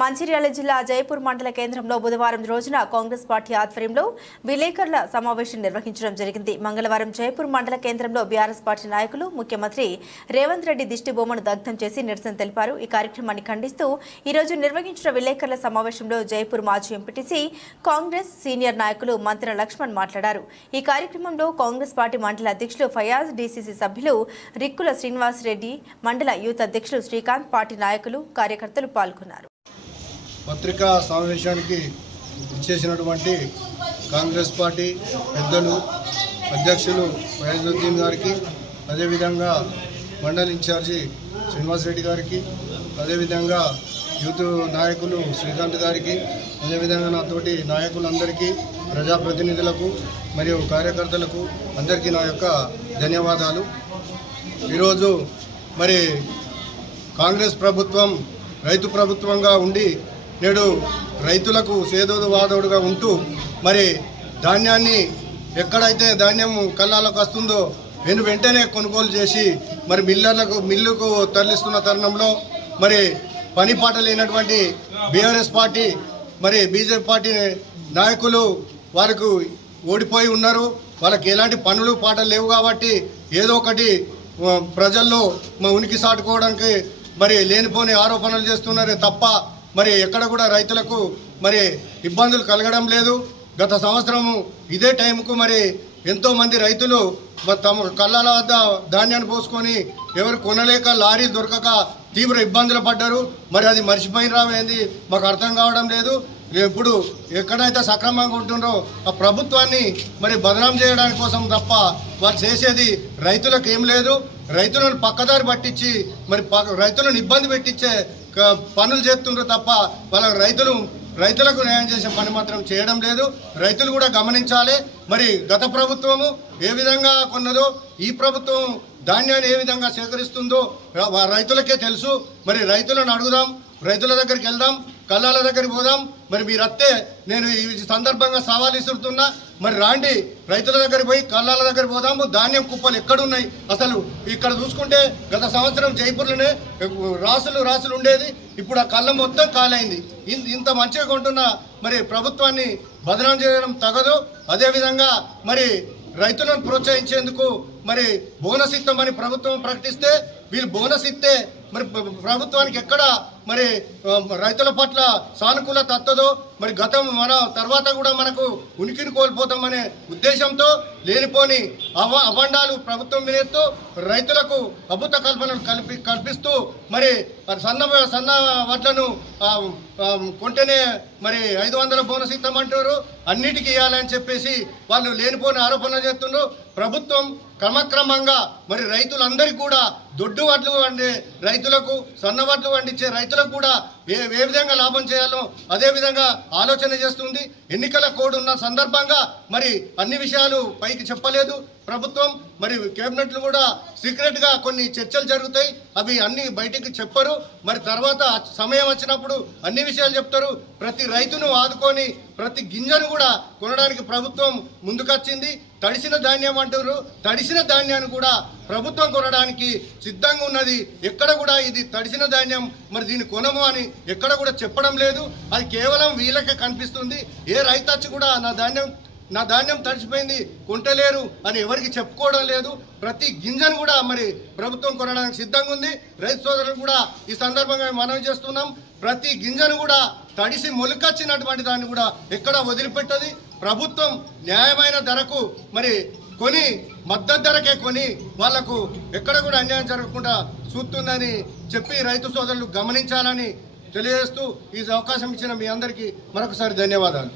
మంచిర్యాల జిల్లా జయపూర్ మండల కేంద్రంలో బుధవారం రోజున కాంగ్రెస్ పార్టీ ఆధ్వర్యంలో విలేకరుల సమావేశం నిర్వహించడం జరిగింది. మంగళవారం జయపూర్ మండల కేంద్రంలో బీఆర్ఎస్ పార్టీ నాయకులు ముఖ్యమంత్రి రేవంత్ రెడ్డి దిష్టి బొమ్మను దగ్ధం చేసి నిరసన తెలిపారు. ఈ కార్యక్రమాన్ని ఖండిస్తూ ఈరోజు నిర్వహించిన విలేకరుల సమావేశంలో జయపూర్ మాజీ ఎంపీటీసీ కాంగ్రెస్ సీనియర్ నాయకులు మంత్రి లక్ష్మణ్ మాట్లాడారు. ఈ కార్యక్రమంలో కాంగ్రెస్ పార్టీ మండల అధ్యక్షులు ఫయాజ్ డీసీసీ సభ్యులు రిక్కుల శ్రీనివాసరెడ్డి మండల యూత్ అధ్యక్షులు శ్రీకాంత్ పార్టీ నాయకులు కార్యకర్తలు పాల్గొన్నారు. పత్రికా సమావేశానికి ఇచ్చేసినటువంటి కాంగ్రెస్ పార్టీ పెద్దలు అధ్యక్షులు ఫయాజుద్దీన్ గారికి అదేవిధంగా మండల్ ఇన్ఛార్జి శ్రీనివాస్ రెడ్డి గారికి అదేవిధంగా యూత్ నాయకులు శ్రీకాంత్ గారికి అదేవిధంగా నాతోటి నాయకులందరికీ ప్రజాప్రతినిధులకు మరియు కార్యకర్తలకు అందరికీ నా యొక్క ధన్యవాదాలు. ఈరోజు మరి కాంగ్రెస్ ప్రభుత్వం రైతు ప్రభుత్వంగా ఉండి నేడు రైతులకు సేదోడు వాదోడుగా ఉంటూ మరి ధాన్యాన్ని ఎక్కడైతే ధాన్యం కళ్ళాలకు వస్తుందో వెను వెంటనే కొనుగోలు చేసి మరి మిల్లర్లకు మిల్లుకు తరలిస్తున్న తరుణంలో మరి పని పాట లేనటువంటి బీఆర్ఎస్ పార్టీ మరి బీజేపీ పార్టీ నాయకులు వారికి ఓడిపోయి ఉన్నారు. వాళ్ళకి ఎలాంటి పనులు పాటలు లేవు కాబట్టి ఏదో ఒకటి ప్రజల్లో ఉనికి సాటుకోవడానికి మరి లేనిపోని ఆరోపణలు చేస్తున్నారే తప్ప మరి ఎక్కడ కూడా రైతులకు మరి ఇబ్బందులు కలగడం లేదు. గత సంవత్సరము ఇదే టైంకు మరి ఎంతోమంది రైతులు తమ కళ్ళాల వద్ద ధాన్యాన్ని పోసుకొని ఎవరు కొనలేక లారీ దొరకక తీవ్ర ఇబ్బందులు పడ్డారు. మరి అది మర్చిపోయిన రావేంది మాకు అర్థం కావడం లేదు. ఇప్పుడు ఎక్కడైతే సక్రమంగా ఉంటుందో ఆ ప్రభుత్వాన్ని మరి బదనాం చేయడానికి కోసం తప్ప వారు చేసేది రైతులకు ఏం లేదు. రైతులను పక్కదారి పట్టించి మరి రైతులను ఇబ్బంది పెట్టించే పనులు చేస్తుండ్రు తప్ప వాళ్ళ రైతులు రైతులకు న్యాయం చేసే పని మాత్రం చేయడం లేదు. రైతులు కూడా గమనించాలి. మరి గత ప్రభుత్వము ఏ విధంగా కొన్నదో ఈ ప్రభుత్వం ధాన్యాన్ని ఏ విధంగా సేకరిస్తుందో రైతులకే తెలుసు. మరి రైతులను అడుగుదాం రైతుల దగ్గరికి వెళ్దాం కళ్ళాల దగ్గరికి పోదాం. మరి మీరు అత్తే నేను ఈ సందర్భంగా సవాల్ ఇస్తున్నా మరి రాండి రైతుల దగ్గర పోయి కళ్ళాల దగ్గర పోదాము ధాన్యం కుప్పలు ఎక్కడున్నాయి? అసలు ఇక్కడ చూసుకుంటే గత సంవత్సరం జైపూర్లోనే రాసులు రాసులు ఉండేది ఇప్పుడు ఆ కళ్ళ మొత్తం కాలైంది ఇంత మంచిగా కొంటున్న మరి ప్రభుత్వాన్ని బదనాం చేయడం తగదు అదేవిధంగా మరి రైతులను ప్రోత్సహించేందుకు మరి బోనస్ ఇస్తామని ప్రభుత్వం ప్రకటిస్తే వీళ్ళు బోనస్ ఇస్తే మరి ప్రభుత్వానికి ఎక్కడ మరి రైతుల పట్ల సానుకూలత వస్తుందో మరి గతం మన తర్వాత కూడా మనకు ఉనికిని కోల్పోతామనే ఉద్దేశంతో లేనిపోని అవ అబండాలు ప్రభుత్వం వినేస్తూ రైతులకు అభుత కల్పనలు కల్పి కల్పిస్తూ మరి సన్న సన్న వడ్లను కొంటేనే మరి ఐదు వందల బోనస్ ఇస్తామంటారు అన్నిటికీ ఇవ్వాలని చెప్పేసి వాళ్ళు లేనిపోని ఆరోపణలు చేస్తున్నారు ప్రభుత్వం క్రమక్రమంగా మరి రైతులందరికీ కూడా దొడ్డు వడ్లు వండే రైతులకు సన్న వడ్లు వండించే రైతులకు కూడా ఏ ఏ విధంగా లాభం చేయాలో అదే విధంగా ఆలోచన చేస్తుంది. ఎన్నికల కోడ్ ఉన్న సందర్భంగా మరి అన్ని విషయాలు పైకి చెప్పలేదు ప్రభుత్వం. మరి కేబినెట్లు కూడా సీక్రెట్గా కొన్ని చర్చలు జరుగుతాయి. అవి అన్ని బయటికి చెప్పరు. మరి తర్వాత సమయం వచ్చినప్పుడు అన్ని విషయాలు చెప్తారు. ప్రతి రైతును ఆదుకొని ప్రతి గింజను కూడా కొనడానికి ప్రభుత్వం ముందుకొచ్చింది. తడిసిన ధాన్యం అంటారు. తడిసిన ధాన్యాన్ని కూడా ప్రభుత్వం కొనడానికి సిద్ధంగా ఉన్నది. ఎక్కడ కూడా ఇది తడిసిన ధాన్యం మరి దీన్ని కొనము అని ఎక్కడ కూడా చెప్పడం లేదు. అది కేవలం వీళ్ళకే కనిపిస్తుంది. ఏ రైతు వచ్చి కూడా నా ధాన్యం నా ధాన్యం తడిచిపోయింది కొంటలేరు అని ఎవరికి చెప్పుకోవడం లేదు. ప్రతి గింజను కూడా మరి ప్రభుత్వం కొనడానికి సిద్ధంగా ఉంది. రైతు సోదరులు కూడా ఈ సందర్భంగా మనం మనవి చేస్తున్నాం. ప్రతి గింజను కూడా తడిసి మొలకొచ్చినటువంటి దాన్ని కూడా ఎక్కడ వదిలిపెట్టది. ప్రభుత్వం న్యాయమైన ధరకు మరి కొని మద్దతు ధరకే కొని వాళ్ళకు ఎక్కడ కూడా అన్యాయం జరగకుండా చూస్తుందని చెప్పి రైతు సోదరులు గమనించాలని తెలియజేస్తూ ఈ అవకాశం ఇచ్చిన మీ అందరికీ మరొకసారి ధన్యవాదాలు.